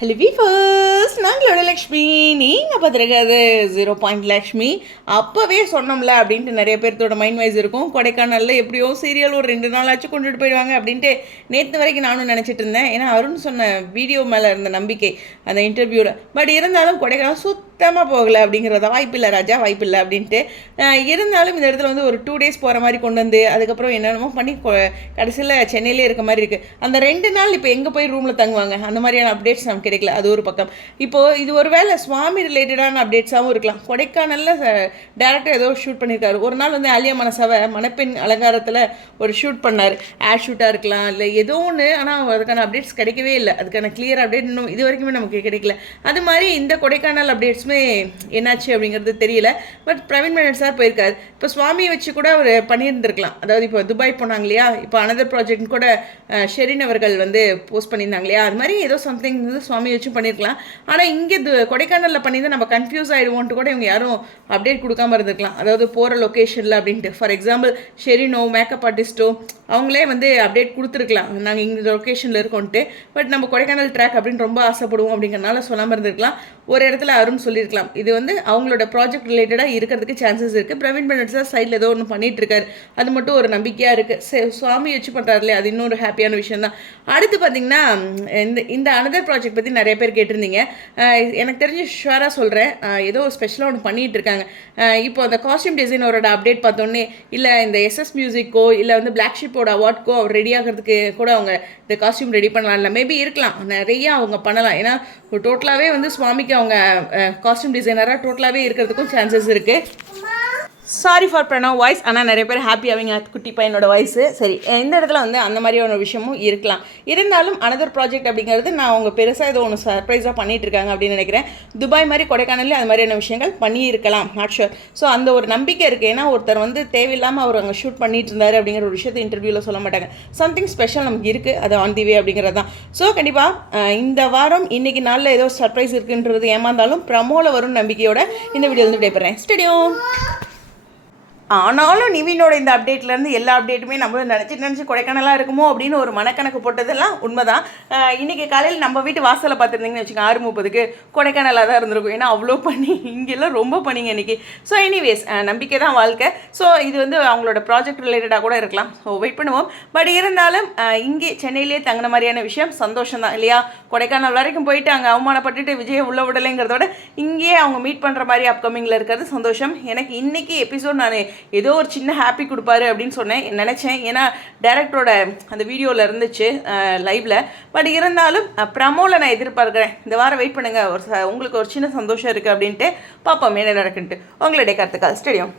Hello viewers, நாங்களோட Lakshmi. நீங்கள் பார்த்துருக்காது 0 Lakshmi. அப்போவே சொன்னோம்ல அப்படின்ட்டு நிறைய பேர்த்தோட மைண்ட் வைஸ் இருக்கும். கொடைக்கானலில் எப்படியோ சீரியல் ஒரு 2 நாள் ஆச்சு கொண்டுட்டு போயிடுவாங்க அப்படின்ட்டு நேற்று வரைக்கும் நானும் நினச்சிட்டு இருந்தேன். ஏன்னா அருண் சொன்ன வீடியோ மேலே இருந்த நம்பிக்கை அந்த இன்டர்வியூவில். பட் இருந்தாலும் கொடைக்கானல் சுத்தமாக போகலை அப்படிங்கிறத வாய்ப்பில்லை ராஜா, வாய்ப்பில்லை அப்படின்ட்டு. இருந்தாலும் இந்த இடத்துல வந்து ஒரு 2 days போகிற மாதிரி கொண்டு வந்து அதுக்கப்புறம் என்னென்னமோ பண்ணி கடைசியில் சென்னையிலே இருக்க மாதிரி இருக்குது. அந்த 2 நாள் இப்போ எங்கே போய் ரூமில் தங்குவாங்க, அந்த மாதிரியான அப்டேட்ஸ் நமக்கு கிடைக்கல. அது ஒரு பக்கம். இப்போது இது ஒரு வேளை சுவாமி ரிலேட்டடான அப்டேட்ஸாகவும் இருக்கலாம். கொடைக்கானலில் டேரக்டர் ஏதோ ஷூட் பண்ணியிருக்காரு. ஒரு நாள் வந்து ஆலியா மனசாவை மணப்பெண் அலங்காரத்தில் ஒரு ஷூட் பண்ணார். ஆட் ஷூட்டாக இருக்கலாம், இல்லை ஏதோ ஒன்று. ஆனால் அதுக்கான அப்டேட்ஸ் கிடைக்கவே இல்லை. அதுக்கான கிளியர் அப்டேட் இன்னும் இது வரைக்குமே நமக்கு கிடைக்கல. அது மாதிரி இந்த கொடைக்கானல் அப்டேட்ஸுமே என்னாச்சு அப்படிங்கிறது தெரியல. பட் பிரவீன் மேனன் சார் போயிருக்காரு. இப்போ சுவாமியை வச்சு கூட அவர் பண்ணியிருந்திருக்கலாம். அதாவது இப்போ துபாய் போனாங்க இல்லையா, இப்போ அனதர் ப்ராஜெக்ட் கூட ஷெரின் அவர்கள் வந்து போஸ்ட் பண்ணியிருந்தாங்க இல்லையா, அது மாதிரி ஏதோ சம்திங் வந்து சுவாமி வச்சு பண்ணியிருக்கலாம். ஆனால் இங்கே கொடைக்கானலில் பண்ணியிருந்தால் நம்ம கன்ஃபியூஸ் ஆகிடுவோன்ட்டு கூட இவங்க யாரும் அப்டேட் கொடுக்காம இருந்திருக்கலாம். அதாவது போகிற லொக்கேஷனில் அப்படின்ட்டு. ஃபார் எக்ஸாம்பிள் ஷெரினோ மேக்கப் ஆர்டிஸ்ட்டோ அவங்களே வந்து அப்டேட் கொடுத்துருக்கலாம், நாங்கள் இங்கே லொக்கேஷனில் இருக்கோன்ட்டு. பட் நம்ம கொடைக்கானல் ட்ராக் அப்படின்னு ரொம்ப ஆசைப்படுவோம் அப்படிங்கிறனால சொல்லாமல் இருந்திருக்கலாம். ஒரு இடத்துல அருண் சொல்லியிருக்கலாம், இது வந்து அவங்களோட ப்ராஜெக்ட் ரிலேட்டடாக இருக்கிறதுக்கு சான்சஸ் இருக்குது. பிரவீன் மேனன் சார் சைடில் ஏதோ ஒன்று பண்ணிகிட்டு இருக்காரு. அது மட்டும் ஒரு நம்பிக்கையாக இருக்குது. சுவாமி வச்சு பண்ணுறாருலே, அது இன்னொரு ஹாப்பியான விஷயம் தான். அடுத்து பார்த்தீங்கன்னா இந்த அனதர் ப்ராஜெக்ட் பற்றி நிறைய பேர் கேட்டிருந்தீங்க. எனக்கு தெரிஞ்சு ஷுவராக சொல்கிறேன், ஏதோ ஸ்பெஷலாக ஒன்று பண்ணிகிட்டு இருக்காங்க. இப்போ அந்த காஸ்டியூம் டிசைனரோட அப்டேட் பார்த்தோன்னே, இல்லை இந்த எஸ்எஸ் மியூசிக்கோ இல்லை வந்து பிளாக் ஷிப்போட அவார்ட்க்கோ அவர் ரெடி ஆகிறதுக்கு கூட அவங்க இந்த காஸ்டியூம் ரெடி பண்ணலாம். இல்லை மேபி இருக்கலாம், நிறையா அவங்க பண்ணலாம். ஏன்னா டோட்டலாகவே வந்து சுவாமிக்கு அவங்க காஸ்டியூம் டிசைனராக டோட்டலாகவே இருக்கிறதுக்கும் சான்சஸ் இருக்குது. சாரி ஃபார் பிரணவ் வாய்ஸ், ஆனால் நிறைய பேர் ஹாப்பி ஆவீங்க குட்டி பையனோட வாய்ஸு. சரி, இந்த இடத்துல வந்து அந்த மாதிரியான விஷயமும் இருக்கலாம். இருந்தாலும் அனதர் ப்ராஜெக்ட் அப்படிங்கிறது நான் அவங்க பெருசாக ஏதோ ஒன்று சர்ப்ரைஸாக பண்ணிகிட்டு இருக்காங்க அப்படின்னு நினைக்கிறேன். துபாய் மாதிரி கொடைக்கானல்ல அது மாதிரியான விஷயங்கள் பண்ணியிருக்கலாம், நாட் ஷுர். ஸோ அந்த ஒரு நம்பிக்கை இருக்குது. ஏன்னா ஒருத்தர் வந்து தேவையில்லாமல் அவர் அங்கே ஷூட் பண்ணிட்டு இருந்தார் அப்படிங்கிற ஒரு விஷயத்தை இன்டர்வியூவில் சொல்ல மாட்டாங்க. சம்திங் ஸ்பெஷல் நமக்கு இருக்குது, அது ஆன் தி வே அப்படிங்கிறது தான். ஸோ கண்டிப்பாக இந்த வாரம் இன்றைக்கி நாளில் ஏதோ சர்ப்ரைஸ் இருக்குன்றது ஏமாந்தாலும் ப்ரமோவில் வரும் நம்பிக்கையோட இந்த வீடியோ வந்து விடைபெறேன். ஸ்டேடியம். ஆனாலும் நிவினோட இந்த அப்டேட்லேருந்து எல்லா அப்டேட்டுமே நம்ம நினச்சி கொடைக்கானலாக இருக்குமோ அப்படின்னு ஒரு மனக்கணக்கு போட்டதெல்லாம் உண்மைதான். இன்றைக்கி காலையில் நம்ம வீட்டு வாசலில் பார்த்துருந்தீங்கன்னு வச்சுக்கோங்க, 6:30 கொடைக்கானலாக தான் இருந்திருக்கும். ஏன்னா அவ்வளோ பண்ணி இங்கெல்லாம் ரொம்ப பண்ணிங்க இன்றைக்கி. ஸோ எனிவேஸ், நம்பிக்கை தான் வாழ்க்கை. ஸோ இது வந்து அவங்களோட ப்ராஜெக்ட் ரிலேட்டடாக கூட இருக்கலாம். ஸோ வெயிட் பண்ணுவோம். பட் இருந்தாலும் இங்கே சென்னையிலே தங்கின மாதிரியான விஷயம் சந்தோஷம் தான் இல்லையா. கொடைக்கானல் வரைக்கும் போயிட்டு அங்கே அவமானப்பட்டுட்டு விஜயை உள்ள விடலைங்கிறதோட இங்கேயே அவங்க மீட் பண்ணுற மாதிரி அப்கமிங்கில் இருக்கிறது சந்தோஷம். எனக்கு இன்றைக்கி எபிசோட் நான் ஏதோ ஒரு சின்ன ஹாப்பி கொடுப்பாரு அப்படின்னு சொன்னேன், நினச்சேன். ஏன்னா டேரக்டரோட அந்த வீடியோவில் இருந்துச்சு லைவில். பட் இருந்தாலும் ப்ரமோவில் நான் எதிர்பார்க்குறேன். இந்த வாரம் வெயிட் பண்ணுங்கள், உங்களுக்கு ஒரு சின்ன சந்தோஷம் இருக்குது அப்படின்ட்டு. பார்ப்போம் என்ன நடக்குன்ட்டு. உங்களுடைய கருத்துக்கள். ஸ்டேடியம்.